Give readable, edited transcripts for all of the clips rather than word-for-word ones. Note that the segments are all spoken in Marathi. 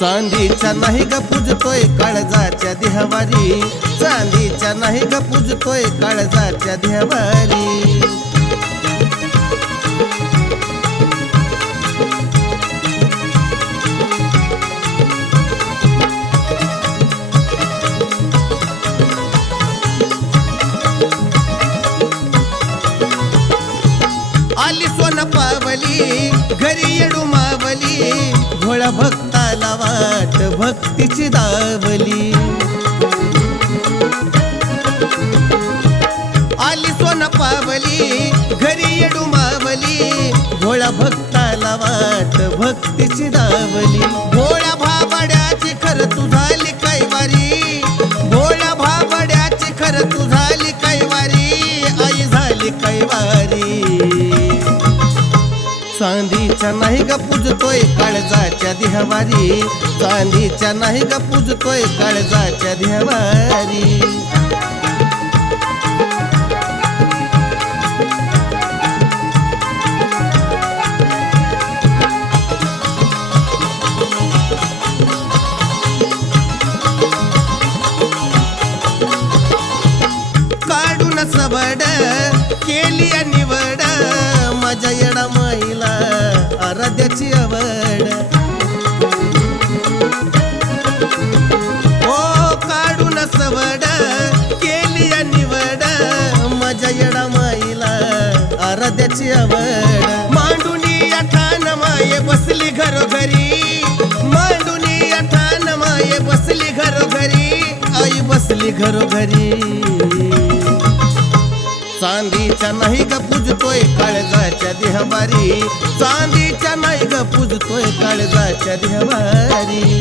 चांदीच्या नाही ग पूजतोय काळजाच्या देहवारी, चांदीच्या नाही ग पूजतोय काळजाच्या देहवारी. आली सोन पावली घरी येडू मावली, भोळा भक्ताला वाट भक्तीची दावली. आली सोन पावली घरी येडू मावली, भोळा भक्ताला वाट भक्तीची दावली. भोळ्या भाबड्याची खर तू झाली कैवारी, भोळ्या भाबड्याची खर तू झाली कैवारी, आई झाली कैवारी. चांदीच्या नाही ग पूजतोय काळजाच्या देहवारी, चांदीच्या नाही ग पूजतोय काळजाच्या देहवारी. काढून सबड केली निवड, माझ्या येडा माईला आराध्याची आवड. ओ काढून सबड केली निवड, माझ्या येडा माईला आराध्याची आवड. मांडुनी अठान माये बसली घरोघरी, मांडुनी अठान माये बसली घरोघरी, आई बसली घरोघरी. चांदीच्या नाही ग पूजतोय काळजाच्या देहवारी, चांदीच्या नाही ग पूजतोय काळजाच्या देहवारी.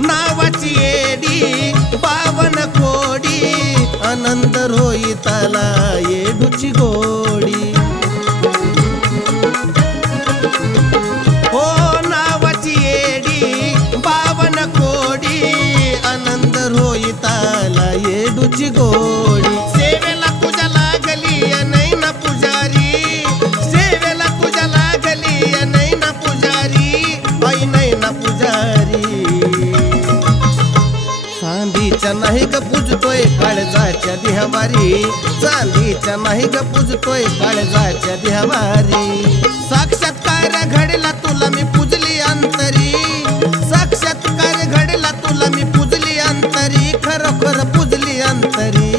नावाची येडी पावन कोडी, आनंद रोहिताला येडूची गोडी. हो नावाची येडी पावन कोडी, आनंद रोहिताला येडूची गोडी. सेवेला तुझ्या लागली नैना पुजारी, सेवेला तुझ्या लागली नैना पुजारी, आई नैना पुजारी. चांदीच्या नाही ग पूजतोय काळजाच्या देहवारी, चांदीच्या नाही ग पूजतोय काळजाच्या देहवारी. साक्षात्कार घडला तुला मी पूजली अंतरी, साक्षात्कार घडला तुला मी पूजली अंतरी, खरोखर पूजली अंतरी.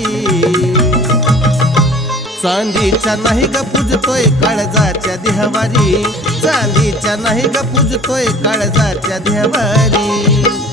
चांदीच्या नाही ग पूजतोय काळजाच्या देहवारी, चांदीच्या नाही ग पूजतोय काळजाच्या देहवारी.